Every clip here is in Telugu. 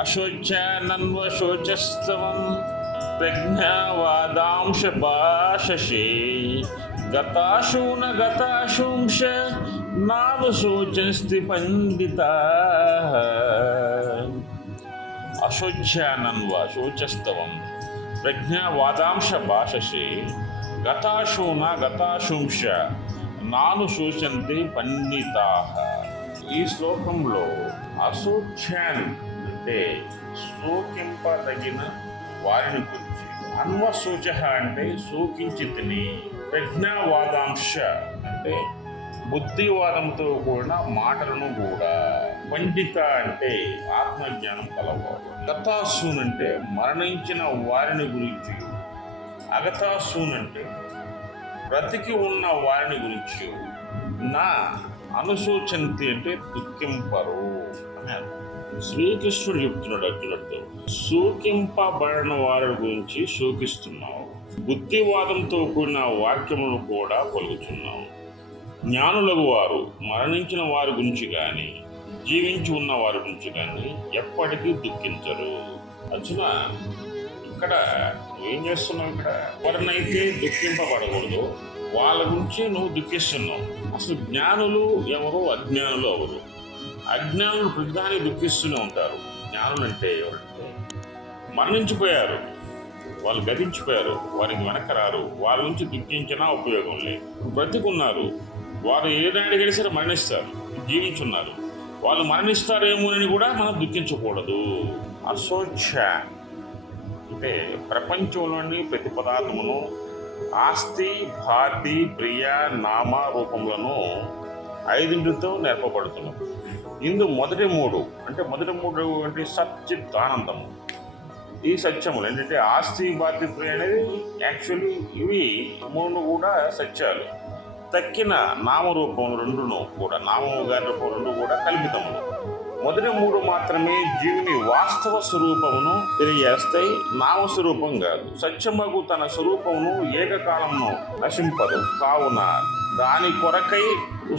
అశోచ్యానన్వశోచస్తవం ప్రజ్ఞావాదాంశ భాషసే గతాశూన గతాశూంశ నావశోచస్తి పండితా. అశోచ్యానన్వ శోచస్తవం ప్రజ్ఞావాదాంశ భాషసే గతాశూన గతాశుంశ నాను శోచంతి పండితా. ఈ శ్లోకంలో అశోచ్యాన్ అంటే శోకింపదగిన వారిని గురించి, అన్వశోచ అంటే శోకించి తిని, ప్రజ్ఞావాదాంశ అంటే బుద్ధివాదంతో కూడిన మాటలను కూడా, పండిత అంటే ఆత్మజ్ఞానం కలవాడు, గతాసూన్ అంటే మరణించిన వారిని గురించి, అగతాసూన్ అంటే బ్రతికి ఉన్న వారిని గురించి, నా అనుశోచంతి అంటే దుఃఖింపరు అని. శ్రీకృష్ణుడు చెప్తున్నాడు అర్జునుడితో, శోకింపబడిన వారి గురించి శోకిస్తున్నావు, బుద్ధివాదంతో కూడిన వాక్యములను కూడా పలుకుతున్నావు. జ్ఞానులకు వారు మరణించిన వారి గురించి కానీ జీవించి ఉన్న వారి గురించి కానీ ఎప్పటికీ దుఃఖించరు. అర్జున, ఇక్కడ ఏం చేస్తున్నావు? ఇక్కడ ఎవరినైతే దుఃఖింపబడకూడదు వాళ్ళ గురించి నువ్వు దుఃఖిస్తున్నావు. అసలు జ్ఞానులు ఎవరు, అజ్ఞానులు ఎవరు? అజ్ఞానులు ప్రతిదాన్ని దుఃఖిస్తూనే ఉంటారు. జ్ఞానులు అంటే ఎవరంటే మరణించిపోయారు, వాళ్ళు గతించిపోయారు, వారికి వెనక రారు, వాళ్ళ నుంచి దుఃఖించినా ఉపయోగం లేదు. బ్రతికున్నారు, వారు ఏనాడు గడిసరి మరణిస్తారు, జీవించున్నారు, వాళ్ళు మరణిస్తారేమోనని కూడా మనం దుఃఖించకూడదు. అశోచ అంటే ప్రపంచంలోని ప్రతి పదార్థమును ఆస్తి, భాతి, ప్రియ, నామ రూపములను 5తో నేర్పబడుతున్నాం. ఇందు మొదటి మూడు అంటే సచ్చిత్ ఆనందము. ఈ సత్యములు ఏంటంటే ఆస్తి, భాతి, ప్రియ అనేది యాక్చువల్లీ ఇవి 3 కూడా సత్యాలు. తక్కిన నామరూపములు 2 కూడా, నామము గారి రూపం 2 కూడా కల్పితములు. మొదటి 3 మాత్రమే జీవుని వాస్తవ స్వరూపమును తెలియజేస్తాయి, నామస్వరూపం కాదు. సత్యమగు తన స్వరూపమును ఏకకాలంలో నశింపదు, కావున దాని కొరకై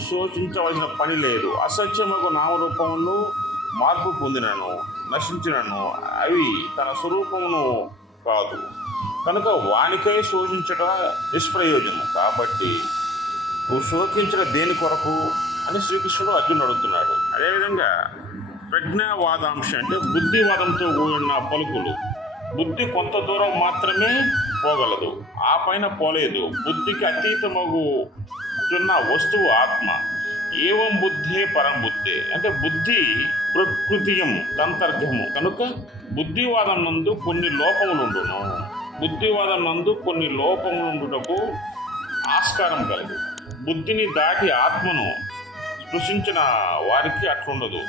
శోచించవలసిన పని లేదు. అసత్యమగు నామరూపమును మార్పు పొందినను నశించినను అవి తన స్వరూపమును కాదు, కనుక వానికై శోచించట నిష్ప్రయోజనం. కాబట్టి నువ్వు శోకించడం దేని కొరకు అని శ్రీకృష్ణుడు అర్జునుడు అడుగుతున్నాడు. అదేవిధంగా ప్రజ్ఞావాదాంశ అంటే బుద్ధివాదంతో కూడిన పలుకులు. బుద్ధి కొంత దూరం మాత్రమే పోగలదు, ఆ పైన పోలేదు. బుద్ధికి అతీతమగుతున్న వస్తువు ఆత్మ. ఏవం బుద్ధే పరం బుద్ధే అంటే బుద్ధి ప్రకృతియము తంతర్ఘము, కనుక బుద్ధివాదం నందు కొన్ని లోపములుండును. బుద్ధివాదం నందు కొన్ని లోపములుండుటకు ఆస్కారం కలదు. బుద్ధిని దాటి ఆత్మను స్పృశించిన వారికి అట్లుండదు.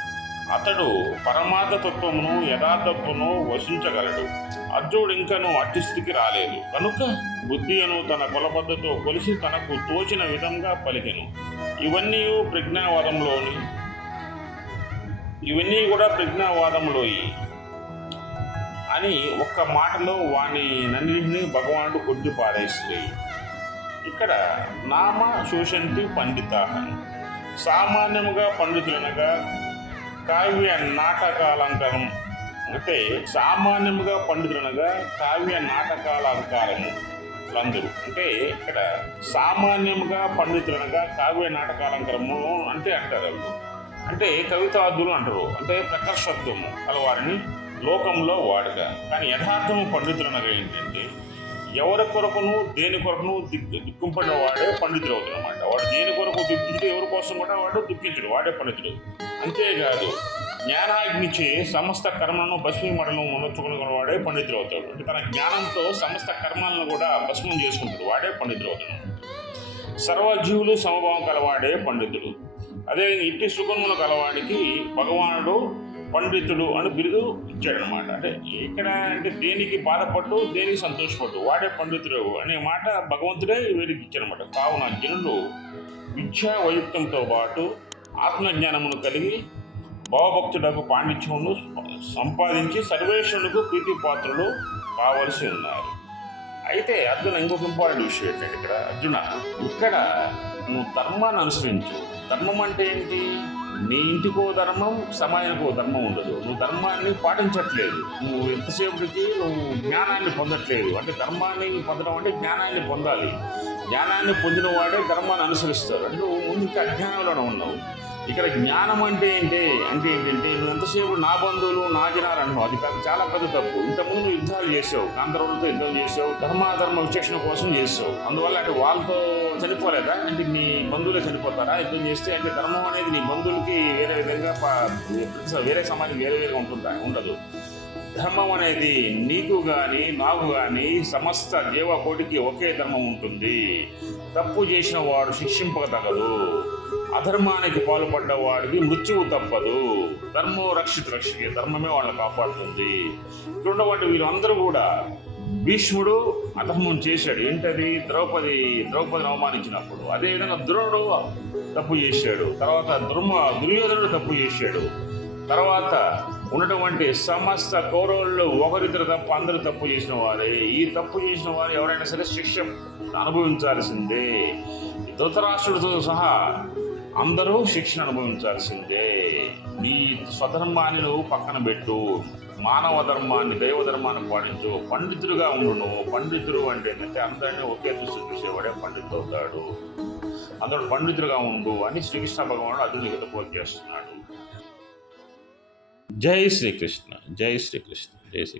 అతడు పరమార్థ తత్వమును యథాతత్వమును వశించగలడు. అర్జునుడు ఇంకను అట్టి స్థితికి రాలేదు, కనుక బుద్ధిను తన కొలబద్దతో కొలిసి తనకు తోచిన విధంగా పలికెను. ఇవన్నీ కూడా ప్రజ్ఞావాదంలోయి అని ఒక్క మాటలో వాని నన్నింటినీ భగవానుడు కొట్టి పారేస్తే. ఇక్కడ నామ శోషంతి పండిత, సామాన్యముగా పండితులనగా కావ్య నాటకాలంకారం అంటే సామాన్యముగా పండితులనగా కావ్య నాటకాలంకారము అందరూ అంటే ఇక్కడ సామాన్యముగా పండితులనగా కావ్య నాటకాలంకారము అంటే అంటారు. అంటే కవితార్థులు అంటారు, అంటే ప్రకర్షత్వము కలవారిని లోకంలో వాడుక. కానీ యథార్థము పండితులనగా ఏంటంటే ఎవరి కొరకును దేని కొరకును దుఃఖింపడిన వాడే పండితుడు అవుతాడు అనమాట. వాడు దేని కొరకు దుఃఖించడు, ఎవరి కోసం కూడా వాడు దుఃఖించడు, వాడే పండితుడు. అంతేకాదు జ్ఞానాగ్నిచే సమస్త కర్మలను భస్మీమడలను నొచ్చుకున్న వాడే పండితుడు అవుతాడు. అంటే తన జ్ఞానంతో సమస్త కర్మలను కూడా భస్మం చేసుకుంటాడు, వాడే పండితుడు అవుతాడు. సర్వజీవులు సమభావం కలవాడే పండితుడు. అదే ఇట్టి సుఖములు కలవాడికి భగవానుడు పండితుడు అని బిరుదు ఇచ్చాడనమాట. అంటే ఇక్కడ అంటే దేనికి బాధపడ్డు, దేనికి సంతోషపడ్డు, వాడే పండితుడు అనే మాట భగవంతుడే వీరికి ఇచ్చాడనమాట. కావున జనులు విద్యా వైయుక్తంతో పాటు ఆత్మజ్ఞానమును కలిగి భావభక్తులకు పాండిత్యమును సంపాదించి సర్వేశ్వరులకు ప్రీతిపాత్రులు కావలసి ఉన్నారు. అయితే అర్జున ఇంకొక ఇంపార్టెంట్ విషయం ఏంటంటే ఇక్కడ అర్జున, ఇక్కడ నువ్వు ధర్మాన్ని అనుసరించు. ధర్మం అంటే ఏంటి? నీ ఇంటికో ధర్మం, సమాజానికో ధర్మం ఉండదు. నువ్వు ధర్మాన్ని పాటించట్లేదు. నువ్వు ఎంతసేపటికి నువ్వు జ్ఞానాన్ని పొందట్లేదు. అంటే ధర్మాన్ని పొందడం అంటే జ్ఞానాన్ని పొందాలి. జ్ఞానాన్ని పొందిన వాడే ధర్మాన్ని అనుసరిస్తారు. అంటే నువ్వు ముందు ఇంకా అజ్ఞానంలోనే ఉన్నావు. ఇక్కడ జ్ఞానం అంటే ఏంటంటే నువ్వు ఎంతసేపు నా బంధువులు నా జనాలు అంటున్నావు. అది కాదు, చాలా పెద్ద తప్పు. ఇంతకుముందు నువ్వు యుద్ధాలు చేసావు, గాంధర్వులతో యుద్ధం చేసావు, ధర్మాధర్మ విచక్షణ కోసం చేసావు. అందువల్ల అంటే వాళ్ళతో చనిపోలేదా? అంటే నీ బంధువులే చనిపోతారా యుద్ధం చేస్తే? అంటే ధర్మం అనేది నీ బంధువులకి వేరే విధంగా వేరే సమాజం వేరేగా ఉంటుందా? ఉండదు. ధర్మం అనేది నీకు కానీ నాకు కానీ సమస్త జీవకోటికి ఒకే ధర్మం ఉంటుంది. తప్పు చేసిన వాడు శిక్షింపక తగదు. అధర్మానికి పాల్పడ్డ వాడికి మృత్యువు తప్పదు. ధర్మో రక్షికి, ధర్మమే వాళ్ళని కాపాడుతుంది. చూడవంటి వీళ్ళందరూ కూడా, భీష్ముడు అధర్మం చేశాడు. ఏంటది? ద్రౌపదిని అవమానించినప్పుడు. అదేవిధంగా ద్రోణుడు తప్పు చేశాడు. తర్వాత దుర్యోధనుడు తప్పు చేశాడు. తర్వాత ఉన్నటువంటి సమస్త కౌరవుల్లో ఒకరిద్దరు తప్ప అందరూ తప్పు చేసిన వారే. ఈ తప్పు చేసిన వారు ఎవరైనా సరే శిక్ష అనుభవించాల్సిందే. ధృతరాష్ట్రుడితో సహా అందరూ శిక్షణ అనుభవించాల్సిందే. నీ స్వధర్మాన్ని నువ్వు పక్కన పెట్టు, మానవ ధర్మాన్ని, దైవ ధర్మాన్ని పాటించు, పండితుడిగా ఉండు. నువ్వు పండితుడు అంటే ఏంటంటే అందరినీ ఒకే దృష్టి చూసేవాడే పండితుడు అవుతాడు. అందరూ పండితుడిగా ఉండు అని శ్రీకృష్ణ భగవానుడు అర్జునుడికి హితబోధ చేస్తున్నాడు. జై శ్రీకృష్ణ, జై శ్రీకృష్ణ, జై శ్రీ